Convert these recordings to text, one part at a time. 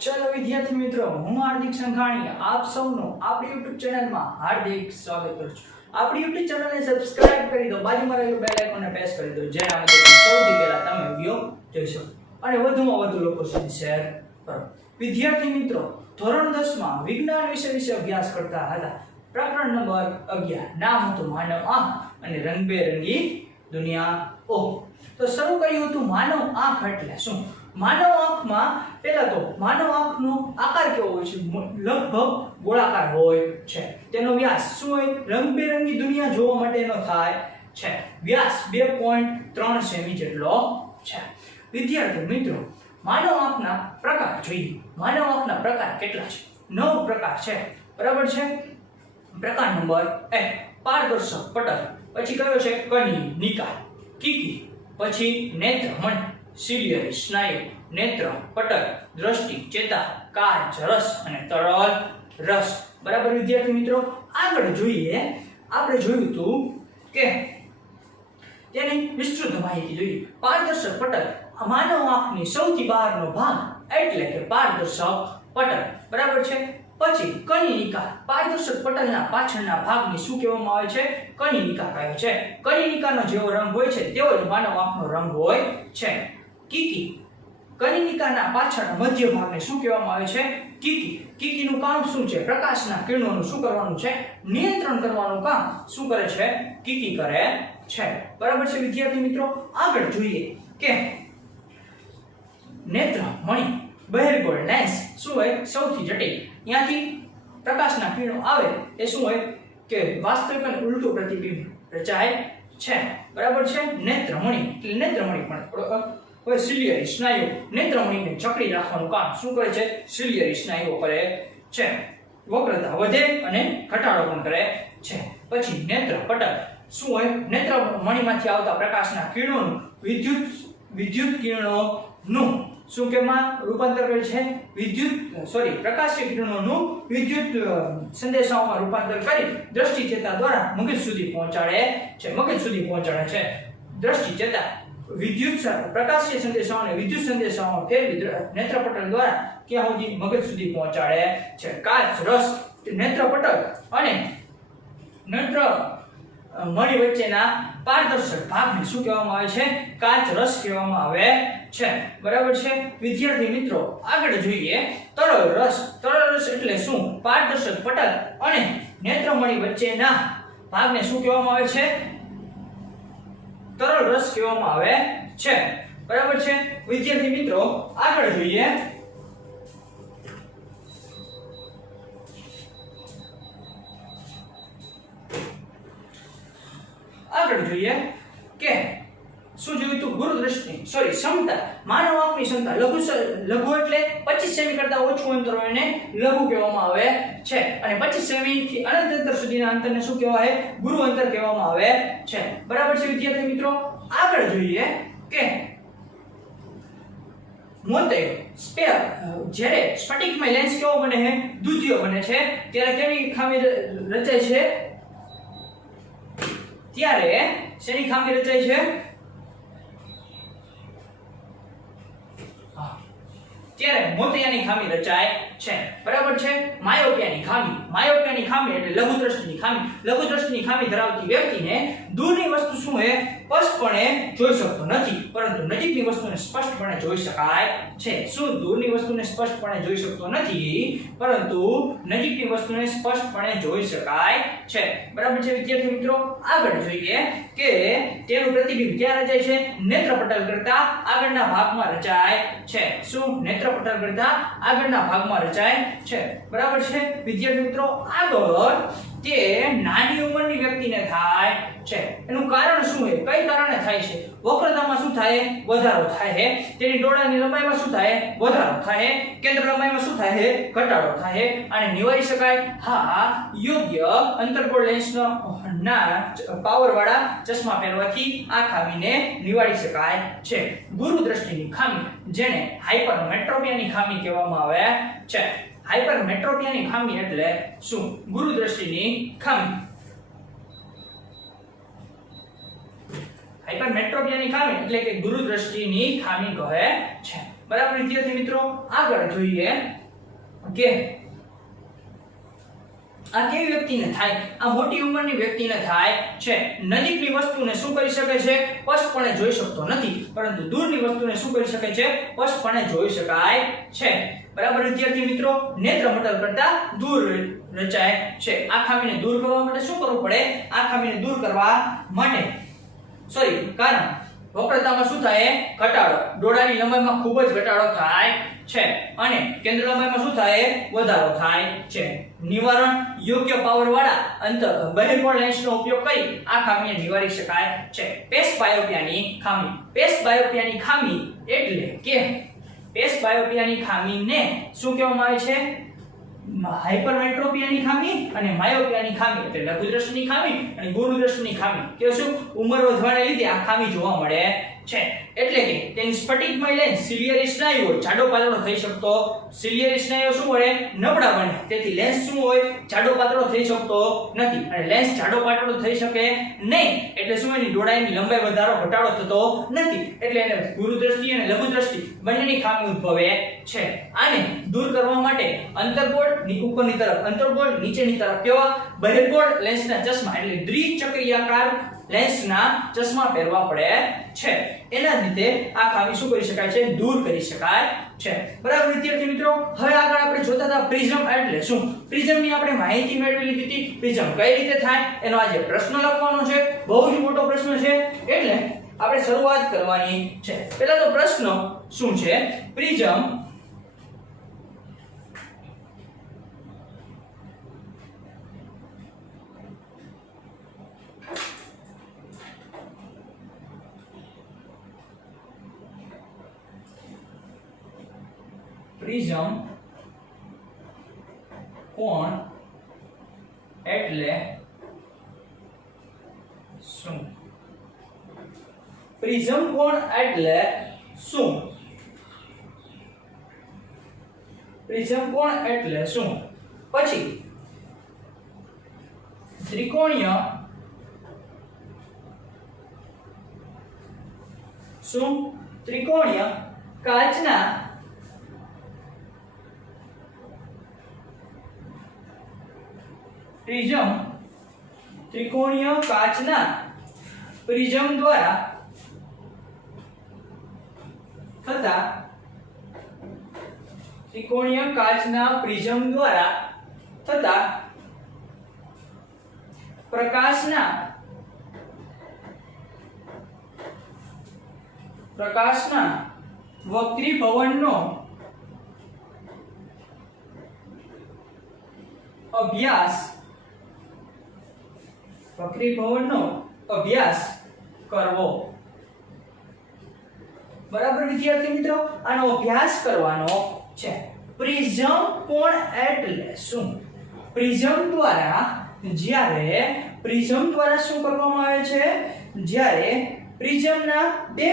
चलो विद्यार्थी मित्रों, हूँ हार्दिक संघाणी आप सौनो आपणी YouTube चैनल में हार्दिक स्वागत करूं छुं। आपणी YouTube चैनल ने सब्सक्राइब करी दो, बाजूमां रहेલું બેલ આઇકોન ને પ્રેસ કરી દો, જેનાથી સૌથી પહેલા તમે વિડિયો જોઈ શકો અને વધુમાં વધુ લોકો સુધી શેર કરો। વિદ્યાર્થી મિત્રો, ધોરણ 10 માં વિજ્ઞાન વિશે અભ્યાસ કરતા હતા। પ્રકરણ નંબર 11 નામ હતું માનવ આંખ અને રંગબેરંગી દુનિયા। ઓ તો શરૂ કર્યું હતું માનવ આંખ એટલે શું। मानव आंख में पहला तो मानव आंख नो आकार केवो होय छे, लगभग गोलाकार होय छे। तेनो व्यास शुं होय, रंगबेरंगी दुनिया जोवा माटेनो थाय छे। व्यास 2.3 सेमी जेटलो छे। विद्यार्थी मित्रों, मानव आंखना प्रकार जोईए। मानव आंखना प्रकार केटला छे? 9 प्रकार छे, बराबर छे। प्रकार नंबर 1 पारदर्शक पटल, પછી કયો છે કનિનિકા, કીકી, પછી નેત્રમણ, સિલિયરી સ્નાયુ, નેત્ર પટલ, દ્રષ્ટિ ચેતા, કાચ રસ અને તરલ રસ। બરાબર વિદ્યાર્થી મિત્રો, આગળ જોઈએ આપણે જોયું હતું કે તેની વિસ્તૃત માહિતી જોઈએ। પારદર્શક પટલ માનવ આંખની સૌથી બહારનો ભાગ એટલે કે પારદર્શક પટલ, બરાબર છે। પછી કનિનિકા, પારદર્શક પટલના પાછળના ભાગને શું કહેવામાં આવે છે? કનિનિકા કહે છે। કનિનિકાનો જેવો રંગ હોય છે તેવો જ માનવ આંખનો રંગ હોય છે। કીકી, કનિનિકાના પાછળના મધ્ય ભાગને શું કહેવામાં આવે છે? કીકી। કીકીનું કામ શું છે? પ્રકાશના કિરણોનું શું કરવાનું છે? નિયંત્રણ કરવાનું કામ શું કરે છે? કીકી કરે છે, બરાબર છે વિદ્યાર્થી મિત્રો। આગળ જોઈએ કે નેત્રમણિ, બહિર્ગોળ લેન્સ શું હોય? સૌથી જટિલ। ત્યાંથી પ્રકાશના કિરણો આવે એ શું હોય કે વાસ્તવિક અને ઉલટું પ્રતિબિંબ રચાય છે, બરાબર છે। નેત્રમણિ એટલે નેત્રમણિ પણ હવે સિલિયરી સ્નાયુ, નેત્રમણિને જકડી રાખવાનું કામ શું કરે છે? સિલિયરી સ્નાયુઓ કરે છે। વક્રતા વધે અને ઘટાડો પણ કરે છે। પછી નેત્ર પટલ શું હોય? નેત્રમણિમાંથી આવતા પ્રકાશના કિરણોનું વિદ્યુત કિરણોનું શું કેમાં રૂપાંતર કરે છે? પ્રકાશીય કિરણોનું વિદ્યુત સંદેશાઓમાં રૂપાંતર કરી દ્રષ્ટિ ચેતા દ્વારા મગજ સુધી પહોંચાડે છે। દ્રષ્ટિ ચેતા વિદ્યુત પ્રકાશીય સંદેશાઓને વિદ્યુત સંદેશાઓમાં ફેરવી નેત્રપટલ દ્વારા ક્યાં સુધી? મગજ સુધી પહોંચાડે છે। કાચ રસ, નેત્રપટલ અને નેત્રમણિ વચ્ચેના પારદર્શક ભાગને શું કહેવામાં આવે છે? કાચ રસ કહેવામાં આવે છે, બરાબર છે વિદ્યાર્થી મિત્રો। આગળ જોઈએ તરલ રસ। તરલ રસ એટલે શું? પારદર્શક પટલ અને નેત્રમણિ વચ્ચેના ભાગને શું કહેવામાં આવે છે? તરલ રસ કહેવામાં આવે છે, બરાબર છે વિદ્યાર્થી મિત્રો। આગળ જોઈએ કે શું જોયું તું? ગુરુદ્રષ્ટિ ક્ષમતા। માનવ આંખની ક્ષમતા લઘુ એટલે 25 સેમી કરતા ઓછું અંતર હોય એને લઘુ કહેવામાં આવે છે અને 25 સેમી થી અનંત અંતર સુધીના અંતરને શું કહેવાય? ગુરુ અંતર કહેવામાં આવે છે, બરાબર છે વિદ્યાર્થી મિત્રો। આગળ જોઈએ કે જ્યારે સ્ફટિકમય લેન્સ કેવો બને છે? દ્વિતીય બને છે। ત્યારે કેની ખામી રચાય છે? શેની ખામી રચાય છે? ત્યારે મોતિયાની ખામી રચાય છે, બરાબર છે। માયોપિયાની ખામી એટલે લઘુ દ્રષ્ટિની ખામી ધરાવતી વ્યક્તિને દૂરની વસ્તુ શું હે? સ્પષ્ટપણે જોઈ શકતો નથી, પરંતુ નજીકની વસ્તુને સ્પષ્ટપણે જોઈ શકાય છે। શું? દૂરની વસ્તુને સ્પષ્ટપણે જોઈ શકતો નથી, પરંતુ નજીકની વસ્તુને સ્પષ્ટપણે જોઈ શકાય છે, બરાબર છે વિદ્યાર્થી મિત્રો। આગળ જોઈએ કે તેનું પ્રતિબિંબ ક્યાં રચાય છે? નેત્રપટલ કરતા આગળના ભાગમાં રચાય છે। શું? નેત્રપટલ કરતા આગળના ભાગમાં રચાય છે, બરાબર છે વિદ્યાર્થી મિત્રો। આગળ તે નાની ઉંમરની વ્યક્તિને થાય છે। એનું કારણ શું છે? કઈ કારણે થાય છે? વક્રતામાં શું થાય? વધારો થાય છે। તેની ડોળાની લંબાઈમાં શું થાય? વધારો થાય છે। કેન્દ્ર લંબાઈમાં શું થાય છે? ઘટાડો થાય છે। આને નિવારી શકાય? હા, યોગ્ય અંતર્ગોળ લેન્સના પાવર વાળા ચશ્મા પહેરવાથી આ ખામીને નિવારી શકાય છે। ગુરુ દ્રષ્ટિની ખામી, જેને હાઇપરમેટ્રોપિયાની ખામી કહેવામાં આવે છે। હાઇપરમેટ્રોપિયાની ખામી એટલે શું? ગુરુ દ્રષ્ટિની ખામી। હાઇપરમેટ્રોપિયાની ખામી એટલે કે ગુરુ દ્રષ્ટિની ખામી કહે છે। બરાબર વિદ્યાર્થી મિત્રો, આગળ જોઈએ કે આ કેવી વ્યક્તિને થાય? આ મોટી ઉંમરની વ્યક્તિને થાય છે. નજીકની વસ્તુને શું કરી શકે છે? સ્પષ્ટપણે જોઈ શકતો નથી, પરંતુ દૂરની વસ્તુને શું કરી શકે છે? સ્પષ્ટપણે જોઈ શકાય છે. બરાબર વિદ્યાર્થી મિત્રો, નેત્રમંડળ કરતા દૂર રચાય છે. આ ખામીને દૂર કરવા માટે શું કરવું પડે? આ ખામીને દૂર કરવા માટે કારણ વક્રતામાં શું થાય? ઘટાડો. ડોળાની લંબાઈમાં ખૂબ જ ઘટાડો થાય છે અને કેન્દ્ર લંબાઈમાં શું થાય? વધારો થાય છે. નિવારણ: યોગ્ય પાવર વાળા બહિર્ગોળ લેન્સનો ઉપયોગ કરી આ ખામીને નિવારી શકાય છે. પેસ બાયોપિયાની ખામી. પેસ બાયોપિયાની ખામી એટલે કે પેસ બાયોપિયાની ખામીને શું કહેવામાં આવે છે? હાઇપરમેટ્રોપિયાની ખામી અને માયોપિયાની ખામી એટલે લઘુ દ્રષ્ટિની ખામી અને ગુરુ દ્રષ્ટિની ખામી. કે શું? ઉંમર વધવાને લીધે આ ખામી જોવા મળે છે. એટલે કે તેની સ્ફટિકમય લેન્સ સિલિયરી સ્નાયુઓ જાડો પાતળો થઈ શકતો, સિલિયરી સ્નાયુઓ શું વળે? નબળા બને. તેથી લેન્સ શું હોય? જાડો પાતળો થઈ શકતો નથી. અને લેન્સ જાડો પાતળો થઈ શકે નહીં એટલે શું? એની ડોળાઈની લંબાઈ વધારો ઘટાડો થતો નથી. એટલે એને ગુરુ દ્રષ્ટિ અને લઘુ દ્રષ્ટિ બંનેની ખામી ઉદ્ભવે છે. આને દૂર કરવા માટે અંતર્ગોળ ઉપરની તરફ, અંતર્ગોળ નીચેની તરફ કેવા? બહિર્ગોળ લેન્સના ચશ્મા એટલે દ્વિચક્રિયાકાર લેન્સના ચશ્મા પહેરવા પડે છે. એના લીધે આ ખામી શું કરી શકાય છે? દૂર કરી શકાય છે. બરાબર વિદ્યાર્થી મિત્રો, હવે આગળ આપણે જોતા હતા પ્રિઝમ એટલે શું. પ્રિઝમની આપણે માહિતી મેળવી લીધી હતી. પ્રિઝમ કઈ રીતે થાય એનો આજે પ્રશ્ન લખવાનો છે. બહુ જ મોટો પ્રશ્ન છે એટલે આપણે શરૂઆત કરવાની છે. પહેલા તો પ્રશ્ન શું છે? પ્રિઝમ પ્રિઝમ કોણ એટલે શું? પ્રિઝમ કોણ એટલે શું? પ્રિઝમ કોણ એટલે શું? પછી ત્રિકોણીય શું? ત્રિકોણીય કાચના પ્રિઝમ, ત્રિકોણીય કાચના પ્રિઝમ દ્વારા થતા ત્રિકોણીય કાચના પ્રિઝમ દ્વારા થતા પ્રકાશના વક્રીભવનનો અભ્યાસ કરવો. બરાબર વિદ્યાર્થી મિત્રો, આનો અભ્યાસ કરવાનો છે. પ્રિઝમ કોણ એટલે શું? પ્રિઝમ દ્વારા શું કરવામાં આવે છે? જ્યારે પ્રિઝમના બે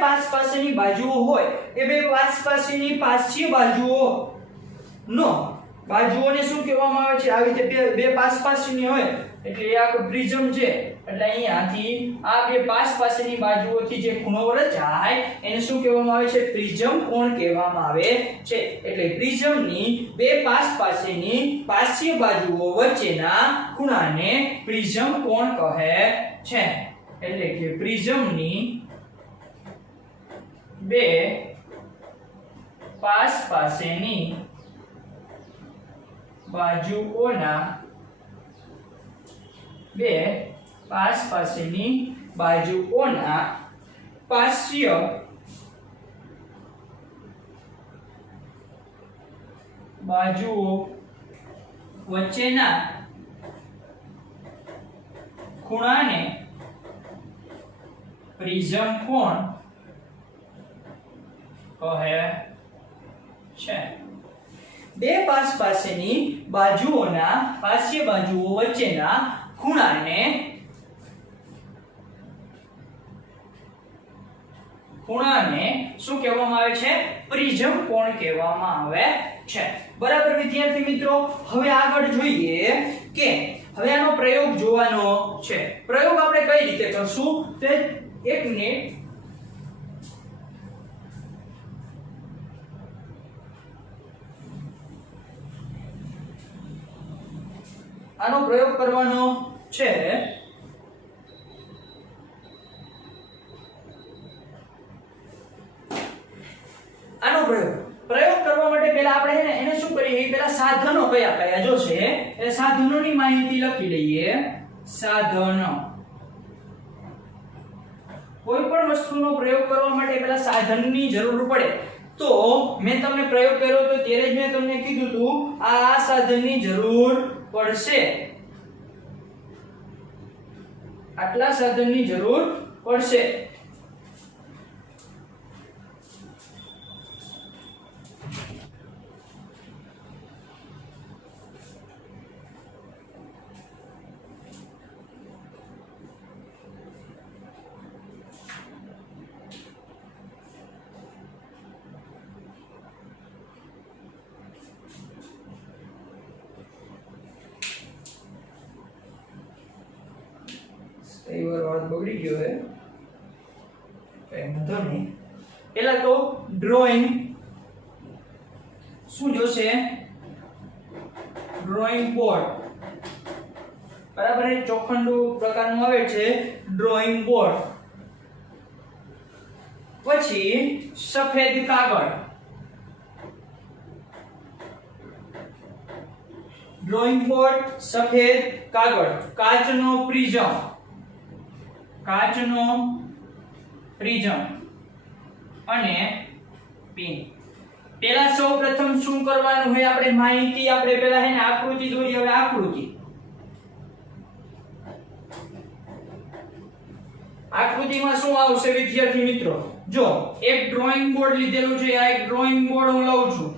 પાસ પાસેની બાજુઓ હોય એ બે પાસ પાસેની પાસ્ય બાજુઓને શું કહેવામાં આવે છે? આવી રીતે બે પાસ પાસેની હોય એટલે આ પ્રિઝમ છે. એટલે અહીંયાથી આ બે પાસ પાસેની બાજુઓથી જે ખૂણો રચાય એને શું કહેવામાં આવે છે? પ્રિઝમ કોણ કહેવામાં આવે છે. એટલે પ્રિઝમની બે પાસ પાસેની પાસ્ય બાજુઓ વચ્ચેના ખૂણાને પ્રિઝમ કોણ કહે છે. એટલે કે પ્રિઝમની બે પાસ પાસેની બાજુઓના પાસ્ય બાજુઓ વચ્ચેના ખૂણાને પ્રિઝમ કોણ કહે છે. બે પાસ પાસેની બાજુઓના પાસ્ય બાજુઓ વચ્ચેના ખૂણાને શું કહેવામાં આવે છે? પ્રિઝમ કોણ કહેવામાં આવે છે. બરાબર વિદ્યાર્થી મિત્રો, હવે આગળ જોઈએ કે હવે આનો પ્રયોગ જોવાનો છે. પ્રયોગ આપણે કઈ રીતે કરશું તે 1 મિનિટ આનો પ્રયોગ કરવાનો છે આનો પ્રયોગ કરવા માટે પહેલા આપણે છે ને એને શું કરીએ પહેલા સાધનો કયા કયા જો છે એ સાધનોની માહિતી લખી લઈએ સાધનો કોઈ પણ વસ્તુનો પ્રયોગ કરવા માટે પહેલા સાધનની જરૂર પડે તો મેં તમને પ્રયોગ કર્યો તો ત્યારે જ મેં તમને કીધું હતું આ સાધનની જરૂર પડશે આટલા સાધનની જરૂર પડશે कई बार बात बगड़ी गयो है कई वांधो नहीं पहला तो ड्राइंग શું જોશે ડ્રોઈંગ બોર્ડ બરાબર એ ચોખંડું પ્રકારનું આવે છે ડ્રોઈંગ બોર્ડ પછી સફેદ કાગળ ડ્રોઈંગ બોર્ડ સફેદ કાગળ કાચનો પ્રિઝમ અને પેન પહેલા સૌપ્રથમ શું કરવાનું હોય આપણે માહિતી આપણે પહેલા હે ને આકૃતિ દોરી હવે આકૃતિમાં શું આવશે વિદ્યાર્થી મિત્રો જો એક ડ્રોઈંગ બોર્ડ લીધેલું છે આ એક ડ્રોઈંગ બોર્ડ હું લઉં છું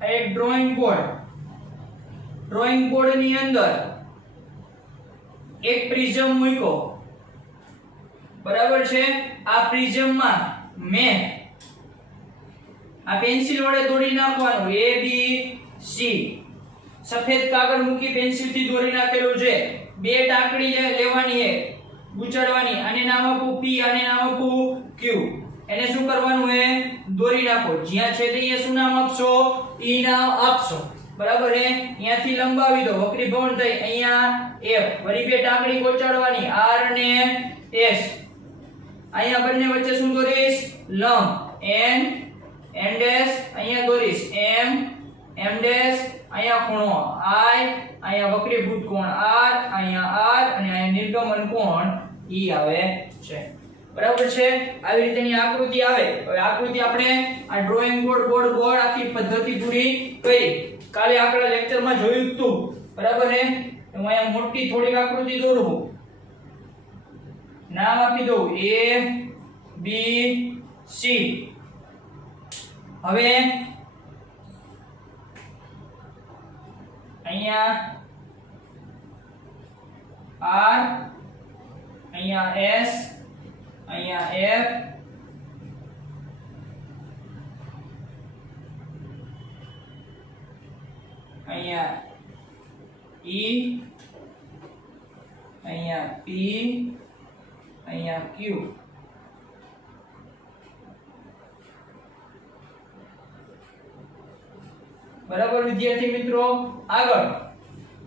આ એક ડ્રોઈંગ બોર્ડ ની અંદર એક પ્રિઝમ મૂક્યો બરાબર છે આ પ્રિઝમમાં મેં આ પેન્સિલ વડે દોરી નાખવાનું A B C સફેદ કાગળ મૂકી પેન્સિલ થી દોરી નાખેલું છે બે ટાંકડી લેવાની છે ગુચાડવાની આને નામ આપું P આને નામ આપું Q એને શું કરવાનું છે દોરી નાખો જ્યાં છે તે શું નામ આપશો E નામ આપશો બરાબર છે અહીંયાથી લંબાવી દો વક્રી ભવન થઈ અહીંયા F વળી બે ટાંકડી ગોચાડવાની R અને S અહીંયા બંને વચ્ચે શું દોરીશ લંબ N N ડેશ અહીંયા દોરીશ M M ડેશ અહીંયા ખૂણો I અહીંયા વક્રીભૂત કોણ R અહીંયા R અને અહીંયા નિર્ગમન કોણ E આવે છે બરાબર છે આવી રીતેની આકૃતિ આવે હવે આકૃતિ આપણે આ ડ્રોઈંગ બોર્ડ આખી પદ્ધતિ પૂરી કરી કાલે આપણે લેક્ચરમાં જોયું હતું બરાબર છે હું અહીંયા મોટી થોડીક આકૃતિ દોરું નામ આપી દઉં A B C હવે અહીંયા R અહીંયા S અહીંયા F અહીંયા E અહીંયા P અહીંયા Q બરાબર વિદ્યાર્થી મિત્રો આગળ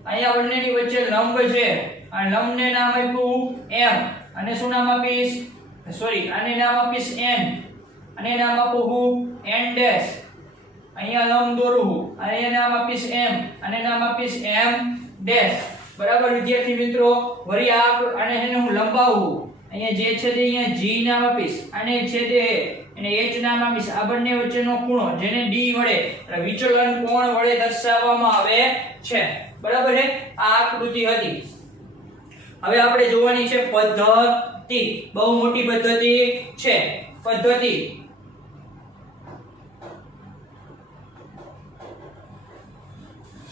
અહીંયા બંનેની વચ્ચે લંબ છે આ લંબને નામ આપ્યું M અને શું નામ આપીશ સોરી આને નામ આપીશ N અને નામ આપું હું N ડેશ અહીંયા લંબ દોરું અને નામ આપીશ M અને નામ આપીશ M ડેશ બરાબર વિદ્યાર્થી મિત્રો વળી આ અને એને હું લંબાવું અહીંયા જે છે તે અહીંયા G નામ આપીશ અને છે તે એને H નામ આપીશ આ બંને વચ્ચેનો ખૂણો જેને D વડે વિચલન કોણ વડે દર્શાવવામાં આવે છે બરાબર છે આ આકૃતિ હતી હવે આપણે જોવાની છે પદ્ધતિ બહુ મોટી પદ્ધતિ છે પદ્ધતિ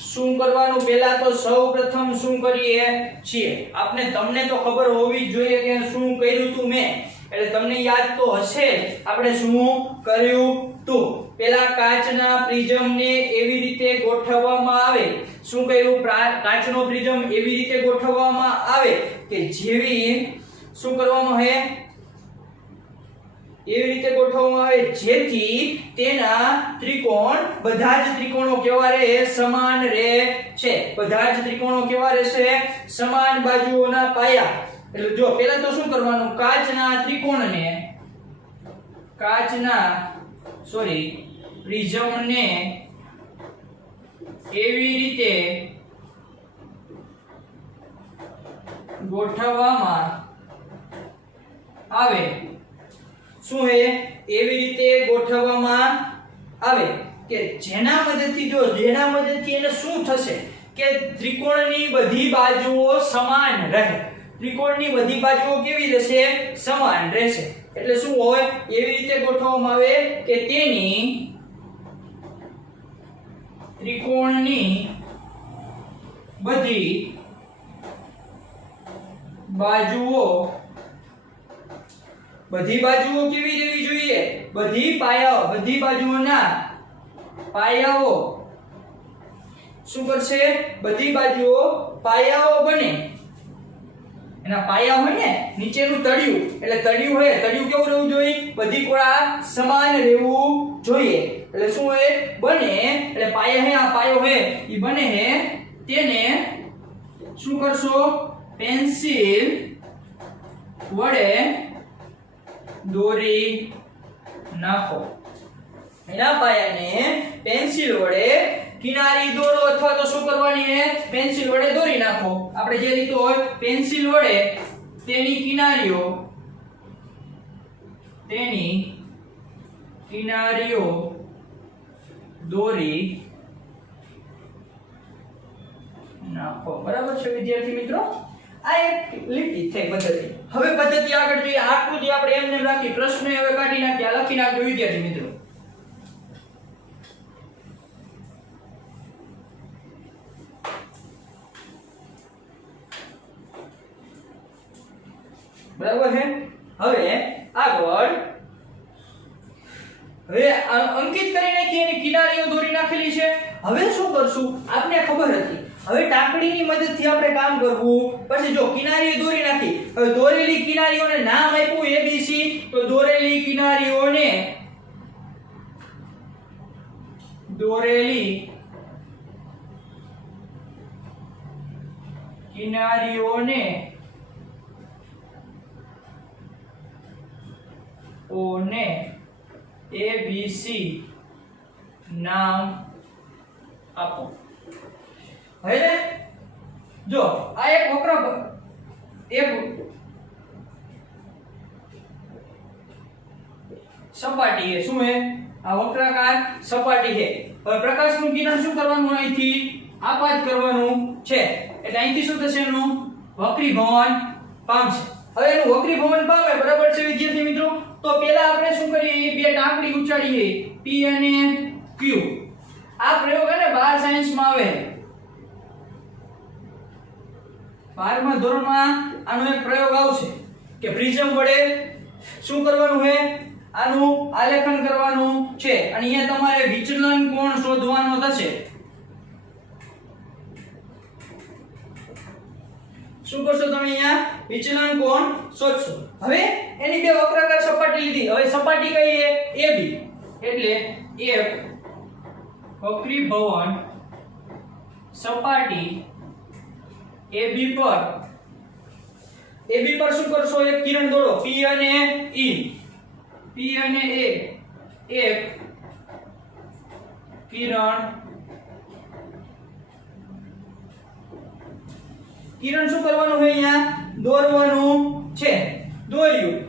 શું કરવાનું પહેલા તો સૌપ્રથમ શું કરીએ છીએ આપને તમને તો ખબર હોવી જોઈએ કે શું કર્યું તું મેં એટલે તમને યાદ તો હશે આપણે શું કર્યું તું પહેલા કાચના પ્રિઝમને એવી રીતે ગોઠવવામાં આવે શું કર્યું કાચનો પ્રિઝમ એવી રીતે ગોઠવવામાં આવે કે જેવી શું કરવામાં હે એવી રીતે ગોઠવવામાં આવે જેથી તેના ત્રિકોણ બધા જ ત્રિકોણો કેવા રહે સમાન રહે છે બધા જ ત્રિકોણો કેવા રહેશે સમાન બાજુઓના પાયા એટલે જો પહેલા તો શું કરવાનું પ્રિઝમને એવી રીતે ગોઠવવામાં આવે શું હે એવી રીતે ગોઠવવામાં આવે કે જેના મદદથી એને શું થશે કે ત્રિકોણની બધી બાજુઓ સમાન રહે ત્રિકોણની બધી બાજુઓ કેવી રહેશે સમાન રહેશે એટલે શું હોય એવી રીતે ગોઠવવામાં આવે કે તેની ત્રિકોણની બધી બાજુઓ કેવી રહેવી જોઈએ બધી બાજુઓના પાયાઓ શું કરશે બધી બાજુઓ પાયાઓ બને એના પાયા હોય ને નીચેનું તળિયું એટલે તળિયું કેવું રહેવું જોઈએ બધી કોળા સમાન રહેવું જોઈએ એટલે શું હોય બને એટલે પાયા હે આ પાયો હે ઈ બને હે તેને શું કરશો પેન્સિલ વડે દોરી નાખો એના પાયાને પેન્સિલ વડે કિનારી દોરો અથવા તો શું કરવાની હે પેન્સિલ વડે દોરી નાખો આપણે જે રીત હોય પેન્સિલ વડે તેની કિનારીઓ દોરી નાખો બરાબર છે વિદ્યાર્થી મિત્રો આ એક લીટી થઈ પદ્ધતિ હવે પદ્ધતિ આગળ જોઈએ આકૃતિ આપણે એમને રાખી પ્રશ્ન હવે કાઢી નાખી આ લખી નાખજો વિદ્યાર્થી મિત્રો બરાબર છે હવે આગળ અંકિત કરી નાખી એની કિનારીઓ દોરી નાખેલી છે હવે શું કરશું આપને ખબર હતી હવે ટાંકડીની મદદથી આપણે કામ કરવું પછી જો કિનારીઓ દોરી નાખી હવે દોરેલી કિનારીઓને નામ આપ્યું એબીસી તો દોરેલી કિનારીઓને એબીસી નામ આપો હવે જો આ એક સપાટી છે શું હે આ વક્રાકાર સપાટી છે હવે પ્રકાશનું કિરણ શું કરવાનું અહીંથી આપાત કરવાનું છે એટલે અહીંથી શું થશે એનું વક્રીભવન પામશે હવે એનું વક્રીભવન પામે બરાબર છે વિદ્યાર્થી મિત્રો તો પહેલા આપણે શું કરીએ બે ટાંકડી ઉચાડીએ P અને Q આ પ્રયોગ હે ને 12 સાયન્સમાં આવે 12મા ધોરણમાં આનો એક પ્રયોગ આવશે કે પ્રિઝમ વડે શું કરવાનું છે આનું આલેખન કરવાનું છે અને અહીંયા તમારે વિચલન કોણ શોધવાનો થશે શું કરશો તમે અહીંયા વિચલન કોણ શોધશો હવે એની બે વક્રાકાર સપાટી લીધી હવે સપાટી કઈ છે AB એટલે એક વક્રીભવન સપાટી AB પર શું કરશો એક કિરણ દોરો P અને E P અને A એક કિરણ શું કરવાનું છે અહીંયા દોરવાનું છે દોર્યું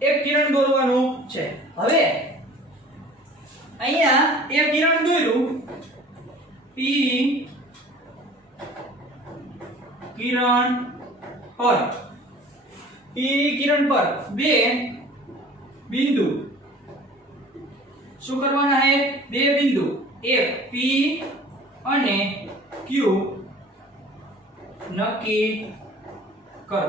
એક કિરણ દોરવાનું છે હવે અહીંયા એક કિરણ દોર્યું P કિરણ પર બે બિંદુ શું કરવાના છે બે બિંદુ એક P અને Q નક્કી કરો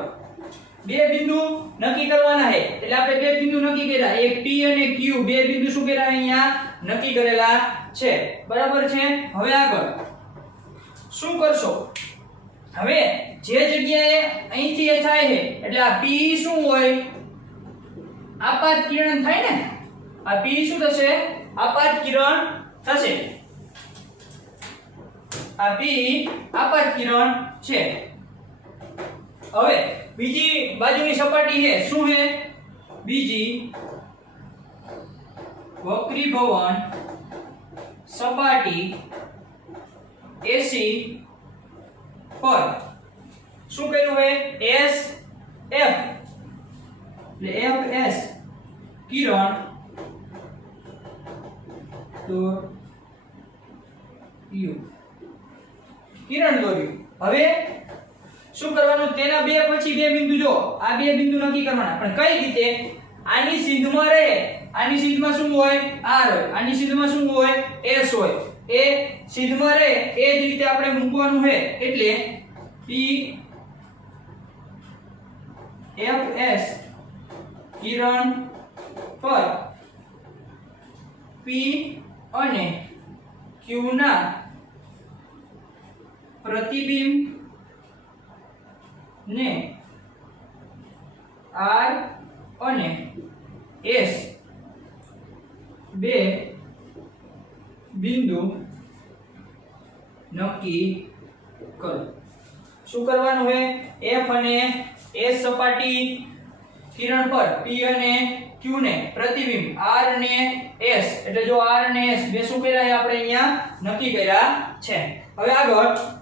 બે બિંદુ નક્કી કરવાના છે એટલે આપણે બે બિંદુ નક્કી કર્યા એક P અને Q બે બિંદુ શું કર્યા અહીંયા નક્કી કરેલા છે બરાબર છે હવે આગળ શું કરશો હવે જે જગ્યાએ અહીંથી એ થાય છે એટલે આ P શું હોય આપાત કિરણ થાય ને આ P શું થશે આપાત કિરણ થશે આ P આપાત કિરણ છે હવે બીજી બાજુની સપાટી છે શું છે બીજી વક્રીભવન સપાટી AC પર શું કર્યું है S F એટલે FS કિરણ તો U કિરણ દોર્યું હવે શું કરવાનું તેના બે પછી બે બિંદુ જો આ બે બિંદુ નક્કી કરવાના પણ કઈ રીતે આની સીધમાં રહે આની સીધમાં શું હોય R હોય આની સીધમાં શું હોય S હોય એ સીધમાં રહે એ જ રીતે આપણે મૂકવાનું છે એટલે P FS કિરણ પર P અને Q ના પ્રતિબિંબ ને R અને S બે બિંદુ નક્કી કરો શું કરવાનું છે F અને S સપાટી કિરણ પર P અને Q ને પ્રતિબિંબ R અને S એટલે જો R અને S બે શું કર્યા આપણે અહીંયા નક્કી કર્યા છે હવે આગળ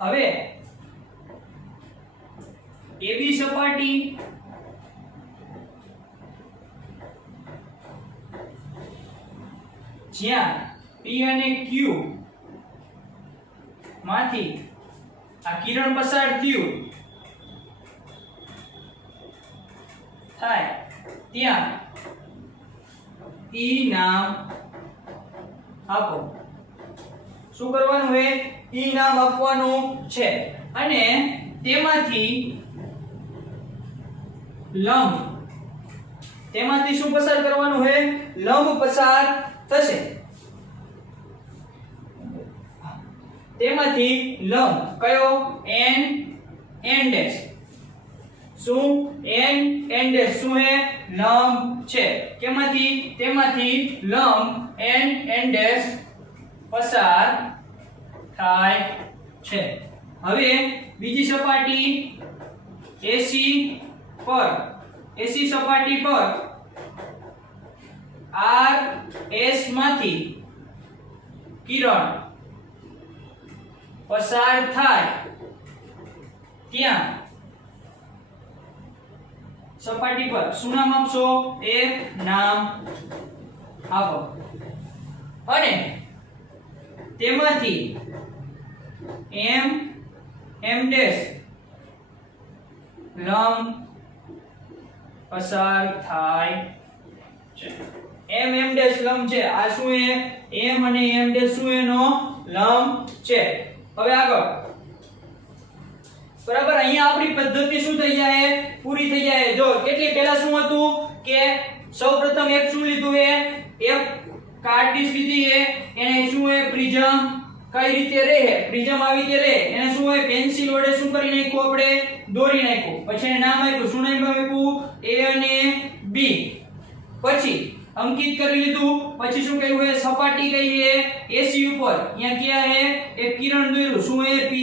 હવે એવી સપાટી જ્યાં P અને Q માંથી આ કિરણ પસાર થયું થાય ત્યાં E નામ આપો શું કરવાનું છે E નામ આપવાનું છે અને તેમાંથી શું પસાર કરવાનું છે લંબ પસાર થશે તેમાંથી લંબ કયો n ડેશ શું n ડેશ શું છે લંબ છે કેમાંથી તેમાંથી લંબ n ડેશ પસાર થાય છે હવે બીજી સપાટી AC સપાટી પર R S માંથી કિરણ પસાર થાય ત્યાં સપાટી પર શું નામ આપશો F નામ આપો અને તેમાંથી m ડેશ લંબ પસાર થાય છે m ડેશ લંબ છે આ શું છે m અને m ડેશ શું એનો લંબ છે હવે આગળ બરાબર અહીંયા આપણી પદ્ધતિ શું થઈ જાય પૂરી થઈ જાય જો કેટલી પહેલા શું હતું કે સૌપ્રથમ એક શું લીધું છે એક કાર્ડિશ લીધી છે એને શું છે પ્રિઝમ કઈ રીતે રહે પ્રિઝમ આવી રીતે રહે એને શું હોય પેન્સિલ વડે શું કરી નાખ્યું આપણે દોરી નાખ્યું પછી એને નામ આપ્યું શું નામ આપ્યું A અને B પછી અંકિત કરી લીધું પછી શું કહ્યું છે સપાટી કઈ છે AC ઉપર અહીંયા ક્યાં છે એક કિરણ દોર્યું શું છે P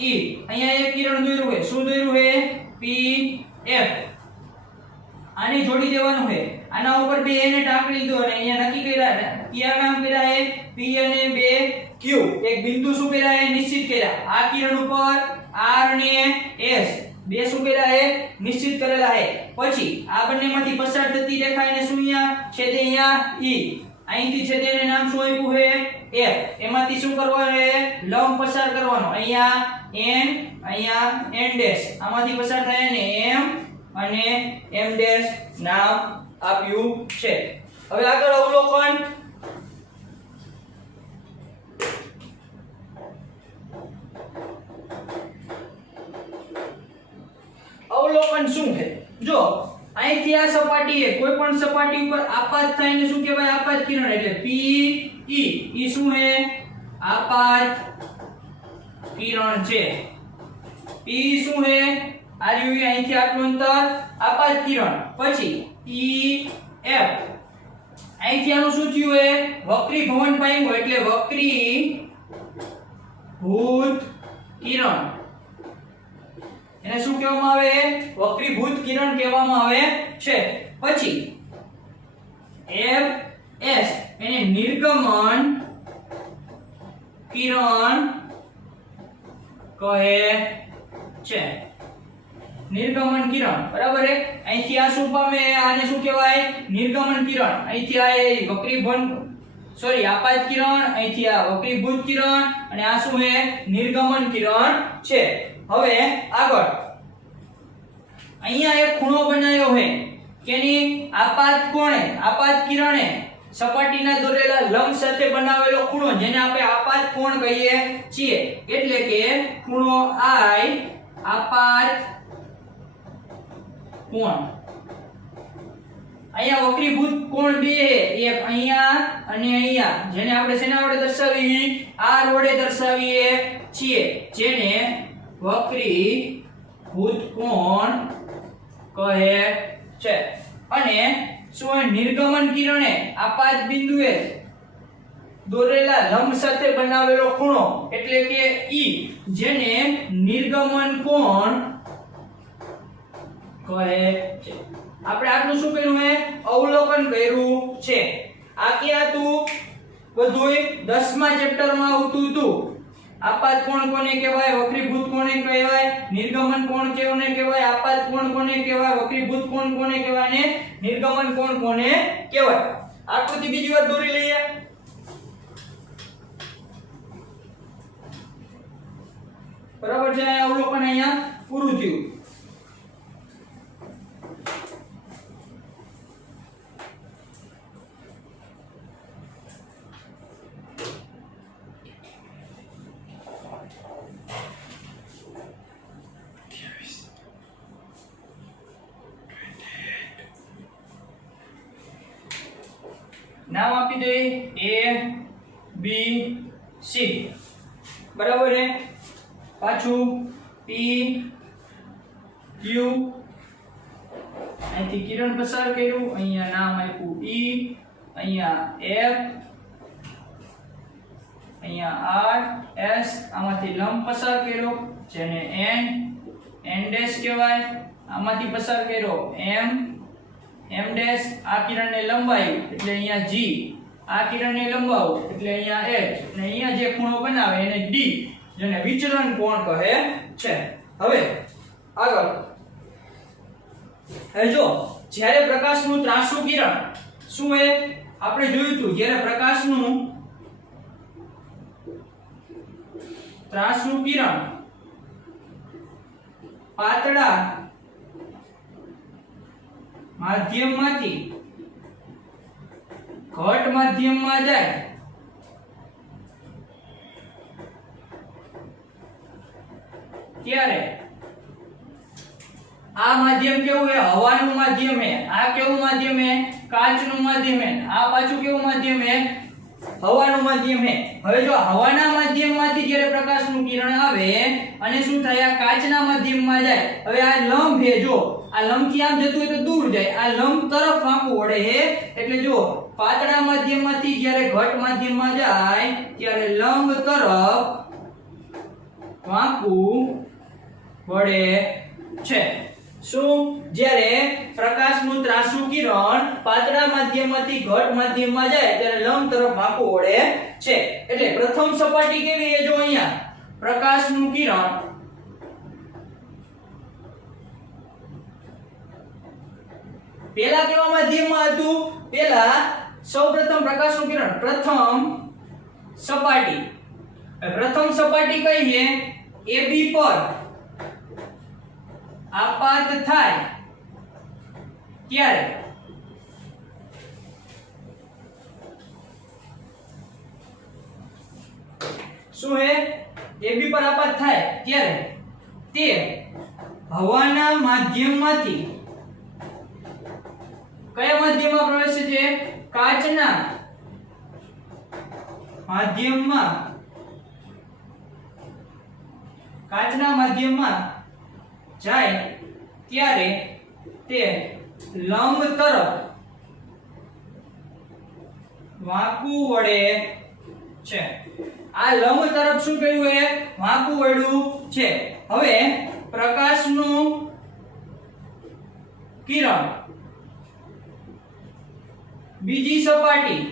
E અહીંયા એક કિરણ દોર્યું છે શું દોર્યું છે P F આને જોડી દેવાનું છે આના ઉપર બે એને ટાંકી લીધો અને અહીંયા નક્કી કર્યા કયા નામ કર્યા છે P અને બે Q એક બિંદુ શું કર્યા છે નિશ્ચિત કર્યા આ કિરણ ઉપર R અને S બે શું કર્યા છે નિશ્ચિત કરેલા છે પછી આ બંનેમાંથી પસાર થતી રેખાને શું અહીંયા છેદે અહીંયા E અહીંથી છેદે એને નામ શું આપ્યું છે F એમાંથી શું કરવાનું છે લંબ પસાર કરવાનો અહીંયા n ડેશ આમાંથી પસાર થાય ને m અને m ડેશ નામ આપ્યું છે હવે આગળ અવલોકન અવલોકન શું છે? જો અહીંથી આ સપાટીએ કોઈ પણ સપાટી ઉપર આપાત થાય ને શું કહેવાય? આપાત કિરણ એટલે પી ઈ શું છે? આપાત કિરણ છે. પી શું છે? આ રહ્યું અહીંથી આટલું અંતર આપાત કિરણ. પછી ઈ એફ અહીંથી આનું શું થયું છે? વક્રીભવન પામ્યું એટલે વક્રીભૂત કિરણ. એને શું કહેવામાં આવે? વક્રીભૂત કિરણ કહેવામાં આવે છે. પછી એફ એસ એને નિર્ગમન કિરણ કહે છે. નિર્ગમન કિરણ બરાબર છે. અહીંથી આ શું પામે? આને શું કહેવાય? નિર્ગમન કિરણ. અહીંથી આ વક્રીભવન આપાત કિરણ, અહીંથી આ વક્રીભૂત કિરણ અને આ શું છે? નિર્ગમન કિરણ છે. હવે આગળ અહીંયા એક ખૂણો બનાવ્યો છે કેની? આપાત કોણે? આપાત કિરણે સપાટીના દોરેલા લંબ સાથે બનાવેલો ખૂણો જેને આપણે આપાત કોણ કહીએ છીએ. એટલે કે ખૂણો I આપાત કોણ. અહીંયા વક્રીભૂત કોણ બે છે, એક અહીંયા અને અહીંયા, જેને આપણે શેના વડે દર્શાવી? R વડે દર્શાવીએ છીએ, જેને વક્રીભૂત કોણ કહે છે. અને શું નિર્ગમન કિરણે આપાત બિંદુએ દોરેલા લંબ સાથે બનાવેલો ખૂણો એટલે કે ઈ, જેને નિર્ગમન કોણ કહે છે. આપણે આટલું શું કર્યું છે? અવલોકન કર્યું છે. આ ક્યાં હતું? બધુંય 10મા ચેપ્ટરમાં આવતું હતું. આપાત કોણ કોને કહેવાય? વક્રીભૂત કોને કહેવાય? નિર્ગમન કોણ કોને કહેવાય? આપાત કોણ કોને કહેવાય? વક્રીભૂત કોણ કોને કહેવાય? અને નિર્ગમન કોણ કોને કહેવાય? આકૃતિ બીજી વાર દોરી લઈએ. બરાબર છે. અવલોકન અહીંયા પૂરું થયું. નામ આપી દે A B C. બરાબર છે. પાછું P Q અહીંથી કિરણ પસાર કર્યું, અહીંયા નામ આપ્યું E, અહીંયા F, અહીંયા R S, આમાંથી લંબ પસાર કર્યો જેને N ડેશ કહેવાય, આમાંથી પસાર કર્યો M ડેશ, આ કિરણને લંબાવી એટલે અહીંયા G, આ કિરણને લંબાવું એટલે અહીંયા H, અને અહીંયા જે ખૂણો બનાવે એને D, જેને વિચલન કોણ કહે છે. હવે આગળ જો જ્યારે પ્રકાશનું ત્રાંસુ કિરણ શું છે? આપણે જોયું હતું જ્યારે પ્રકાશનું ત્રાંસુ કિરણ પાતળા માધ્યમમાંથી ઘટ માધ્યમમાં જાય ત્યારે આ માધ્યમ કેવું છે? હવાનું માધ્યમ છે. આ કેવું માધ્યમ છે? કાચનું માધ્યમ છે. આ પાછું કેવું માધ્યમ છે? હવાનું માધ્યમ છે. હવે જો હવાના માધ્યમમાંથી જ્યારે પ્રકાશનું કિરણ આવે અને શું થાય? આ કાચના માધ્યમમાં જાય. હવે આ લંબ છે, જો આ લંબથી આમ જતું હોય તો દૂર જાય, આ લંબ તરફ વાંકું વળે છે. એટલે જો પાતળા માધ્યમમાંથી જ્યારે ઘટ માધ્યમમાં જાય ત્યારે લંબ તરફ વાંકું વળે છે. શું? જ્યારે પ્રકાશનું ત્રાંસુ કિરણ પાતળા માધ્યમમાંથી ઘટ માધ્યમમાં જાય ત્યારે લંબ તરફ વાંકું વળે છે. એટલે પ્રથમ સપાટી કેવી છે? જો અહીંયા પ્રકાશનું કિરણ પેલા કેવા માધ્યમમાં હતું? પેલા સૌપ્રથમ પ્રકાશનું કિરણ પ્રથમ સપાટી કઈ છે? AB પર આપાત થાય ત્યારે શું હે? AB પર આપાત થાય ત્યારે તે હવાના માધ્યમમાંથી કયા માધ્યમમાં પ્રવેશે છે? કાચના માધ્યમમાં, કાચના માધ્યમમાં જાય ત્યારે તે લંબ તરફ વાંકું વળે છે. આ લંબ તરફ શું કર્યું છે? વાંકું વળ્યું છે. હવે પ્રકાશનું કિરણ બીજી સપાટી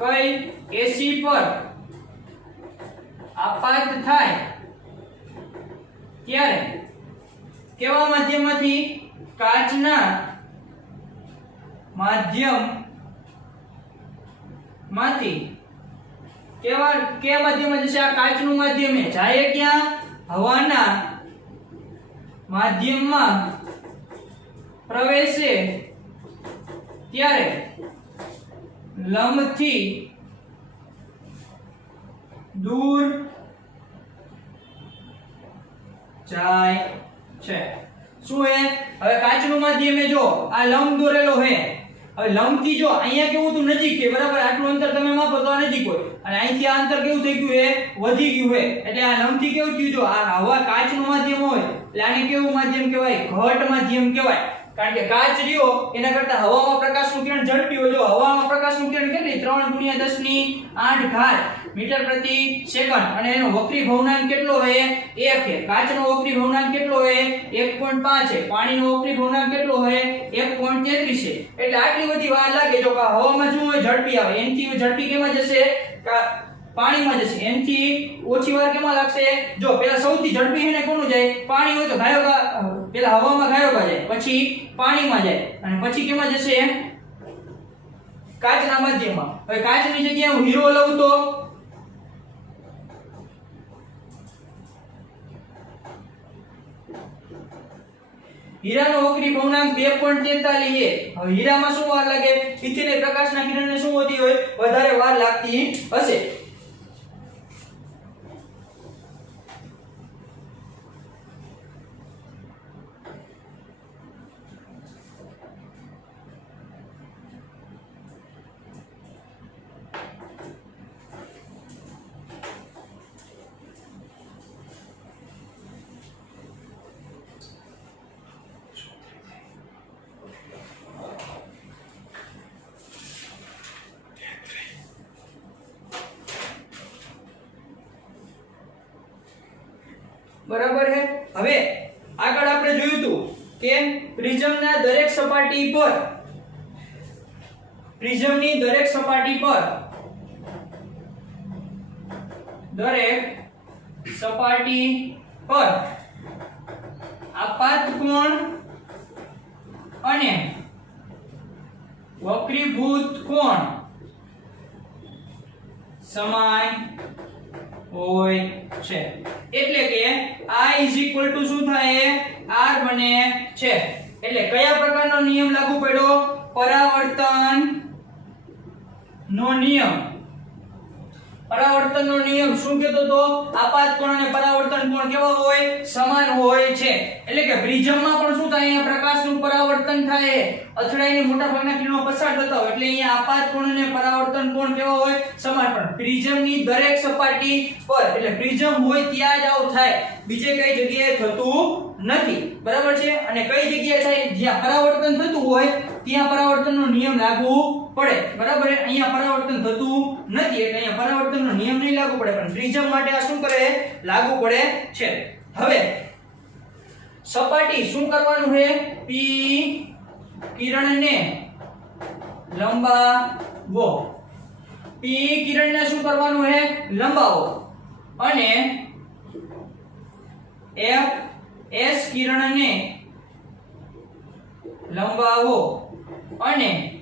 કઈ એસી પર આપાત થાય ત્યારે કેવા માધ્યમમાંથી? કાચના માધ્યમમાંથી. કેવા માધ્યમમાં જશે? આ કાચનું માધ્યમ છે. જાય ક્યાં? હવાના માધ્યમમાં પ્રવેશે ત્યારે લંબથી દૂર જાય છે. શું હે? હવે કાચનું માધ્યમ હે, જો આ લંબ દોરેલો હે. હવે લંબ થી જો અહીંયા કેવું હતું? નજીક છે, બરાબર? આટલું અંતર તમે માપો તો આ નજીક હોય, અને અહીંથી આ અંતર કેવું થઈ ગયું? વધી ગયું હે. એટલે આ લંબ થી કેવું થયું? જો આ હવા કાચનું માધ્યમ હોય એટલે આને કેવું માધ્યમ કહેવાય? ઘટ માધ્યમ કહેવાય. કારણ કે કાચ રહ્યો એના કરતા હવામાં પ્રકાશનું કિરણ ઝડપી હોય. જો હવામાં પ્રકાશનું કિરણ કેટલી? 3 × 10⁻⁸ મીટર પ્રતિ સેકન્ડ, અને એનો વક્રી ભવનાંક કેટલો હોય? 1 છે. કાચનો વક્રી ભવનાંક કેટલો હોય? 1.5 છે. પાણીનો વક્રી ભવનાંક કેટલો હોય? 1.33 છે. એટલે આટલી બધી વાર લાગે. જો હવામાં શું હોય? ઝડપી આવે. એનથી ઝડપી કેમાં જશે? પાણીમાં જશે. એનથી ઓછી વાર કેમાં લાગશે? જો પેલા સૌથી ઝડપી છે ને કોનું જાય? પાણી હોય તો પેલા હવામાં ગાયોગા જાય, પછી પાણીમાં જાય, અને પછી કેમાં જશે? કાચના માધ્યમમાં. હવે કાચની જગ્યાએ હું હીરો લઉં તો હીરાનો વક્રી ભવનાંક 2.43 છે. હવે હીરામાં શું વાર લાગે? ઇથિલિન પ્રકાશના કિરણને શું હોતી હોય? વધારે વાર લાગતી હશે. બરાબર છે. હવે આગળ આપણે જોયું હતું કે પ્રિઝમના દરેક સપાટી પર, પ્રિઝમની દરેક સપાટી પર આપાત કોણ અને વક્રીભૂત કોણ સમાન હોય છે. એટલે કે I શું થાય? R બને છે. એટલે કયા પ્રકારનો નિયમ લાગુ પડ્યો? પરાવર્તન નો નિયમ. પરાવર્તનનો નિયમ શું કહેતો તો? આપાત કોણ અને પરાવર્તન કોણ કેવા હોય? સમાન હોય છે. એટલે કે પ્રિઝમમાં પણ શું થાય? અહીંયા પ્રકાશનું પરાવર્તન થાય, અથડાઈને મોટા ભાગના કિરણો પસાર થતા હોય, એટલે અહીંયા આપાત કોણ અને પરાવર્તન કોણ કેવા હોય? સમાન. પણ પ્રિઝમની દરેક સપાટી પર, એટલે પ્રિઝમ હોય ત્યાં જ આવું થાય, બીજે કઈ જગ્યાએ થતું નથી. બરાબર છે? અને કઈ જગ્યાએ થાય? જ્યાં પરાવર્તન થતું હોય ત્યાં પરાવર્તનનો નિયમ લાગુ પડે. બરાબર? અહીંયા પરાવર્તન થતું નથી એટલે અહીંયા પરાવર્તનનો નિયમ નહીં લાગુ પડે, પણ પ્રિઝમ માટે આ શું કરે? લાગુ પડે છે. હવે સપાટી શું કરવાનું છે? P કિરણને લંબાવો. P કિરણને શું કરવાનું છે? લંબાવો. અને S કિરણને લંબાવો, અને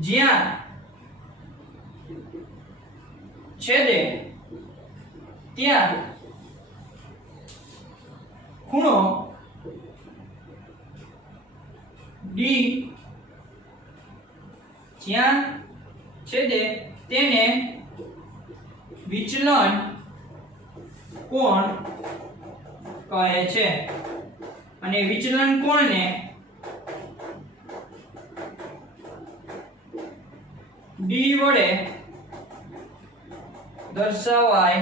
જ્યાં છેદે ત્યાં ખૂણો D, જ્યાં છેદે તેને વિચલન કોણ કહે છે અને વિચલન કોણને d વડે દર્શાવાય।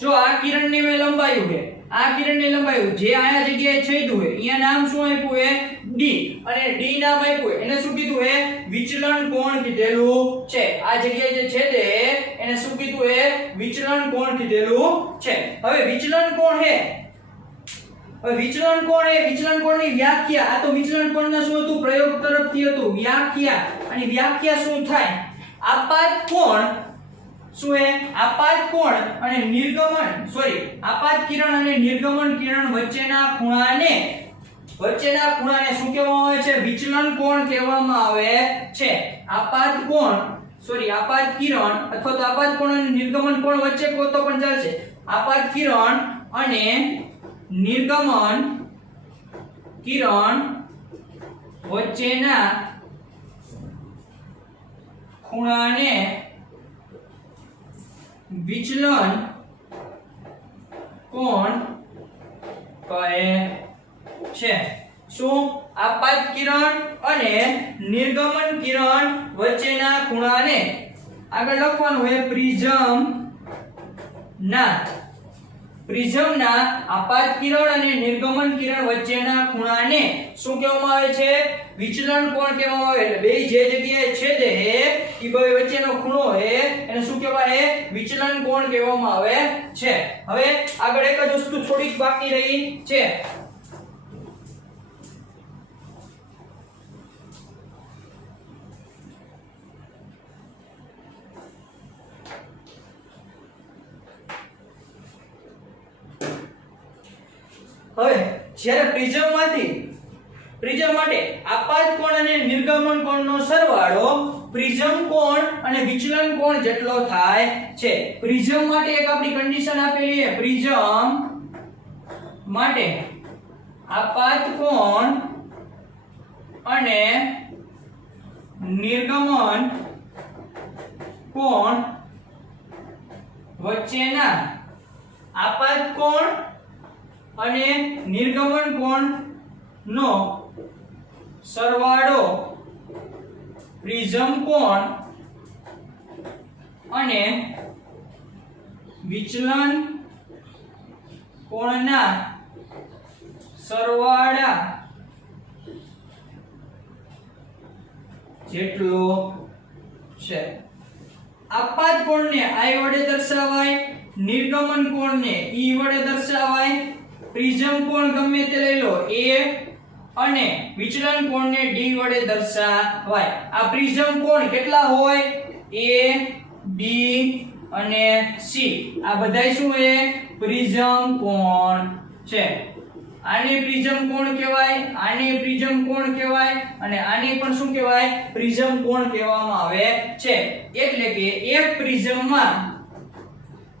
જો આ કિરણને મેં લંબાયું છે, આ કિરણને લંબાયું જે આયા જગ્યાએ છેદ્યું છે, અહીંયા નામ શું આપ્યું છે d, અને d નામ આપ્યું છે એને શું કીધું છે વિચલન કોણ કીધેલું છે। આ જગ્યાએ જે છેદે એને શું કીધું છે વિચલન કોણ કીધેલું છે। હવે વિચલન કોણ છે, હવે વિચલન કોણ છે, વિચલન કોણની વ્યાખ્યા, આ તો વિચલન કોણના શું હતું પ્રયોગ તરફથી હતું, વ્યાખ્યા, અને વ્યાખ્યા શું થાય આપાત કોણ શું હે આપાત કોણ અને નિર્ગમન આપાત કિરણ અને નિર્ગમન કિરણ વચ્ચેના ખૂણાને શું કહેવામાં આવે છે વિચલન કોણ કહેવામાં આવે છે। આપાત કિરણ અથવા તો આપાત કોણ અને નિર્ગમન કોણ વચ્ચે કહો તો પણ ચાલશે। આપાત કિરણ અને નિર્ગમન કિરણ વચ્ચેના ખૂણાને વિચલન કોણ કહે છે। શું આપાત કિરણ અને નિર્ગમન કિરણ વચ્ચેના ખૂણાને આગળ લખવાનું છે પ્રિઝમના આપાત કિરણ અને નિર્ગમન કિરણ વચ્ચેના ખૂણાને શું કહેવામાં આવે છે વિચલન કોણ કહેવામાં આવે। એટલે બે જે જગ્યાએ છેદે છે ઈ બે વચ્ચેનો ખૂણો છે એને શું કહેવાય વિચલન કોણ કહેવામાં આવે છે। હવે આગળ એક જ વસ્તુ થોડીક બાકી રહી છે, હવે જ્યારે પ્રિઝમ માટે આપાત કોણ અને નિર્ગમન કોણનો સરવાળો પ્રિઝમ કોણ અને વિચલન કોણ જેટલો થાય છે। પ્રિઝમ માટે એક આપણી કન્ડિશન આપેલી છે, પ્રિઝમ માટે આપાત કોણ અને નિર્ગમન કોણ વચ્ચેના આપાત કોણ અને નિર્ગમન કોણ નો સરવાળો પ્રિઝમ કોણ અને વિચલન કોણના સરવાળા જેટલો છે। આપાત કોણને I વડે દર્શાવાય, નિર્ગમન કોણને E વડે દર્શાવાય, પ્રિઝમ કોણ ગમે તે લઈ લો A અને વિચલન કોણને D વડે દર્શાવાય। આ પ્રિઝમ કોણ કેટલા હોય A, D અને C, આ બધાય શું છે પ્રિઝમ કોણ છે। આને પ્રિઝમ કોણ કહેવાય, આને પ્રિઝમ કોણ કહેવાય અને આને પણ શું કહેવાય પ્રિઝમ કોણ કહેવામાં આવે છે। એટલે કે એક પ્રિઝમમાં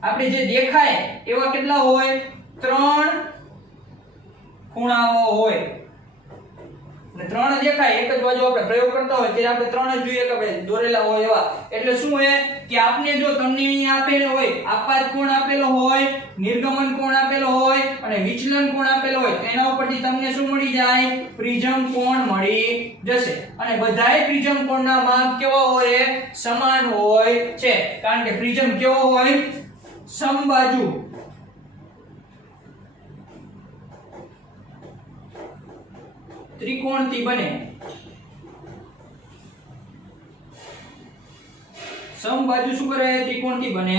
આપણે જે દેખાય એવા કેટલા હોય 3 ખૂણાઓ હોય, અને 3 દેખાય એક જ બાજુ આપણે પ્રયોગ કરતા હોય ત્યારે આપણે 3 જ જોઈએ કે આપણે દોરેલા હોય એવા। એટલે શું છે કે આપને જો તમને અહીં આપેલો હોય આપાત કોણ આપેલો હોય, નિર્ગમન કોણ આપેલો હોય અને વિચલન કોણ આપેલો હોય, એના ઉપરથી તમને શું મળી જાય પ્રિઝમ કોણ મળી જશે। અને બધાય પ્રિઝમ કોણના માપ કેવા હોય સમાન હોય છે, કારણ કે પ્રિઝમ કેવો હોય સમબાજુ ત્રિકોણથી બને, સમબાજુ શું કરે ત્રિકોણથી બને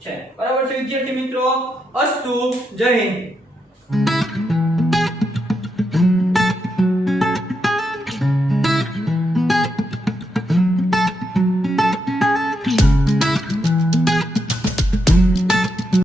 છે। બરાબર છે વિદ્યાર્થી મિત્રો, અસ્તુ, જય હિન્દ।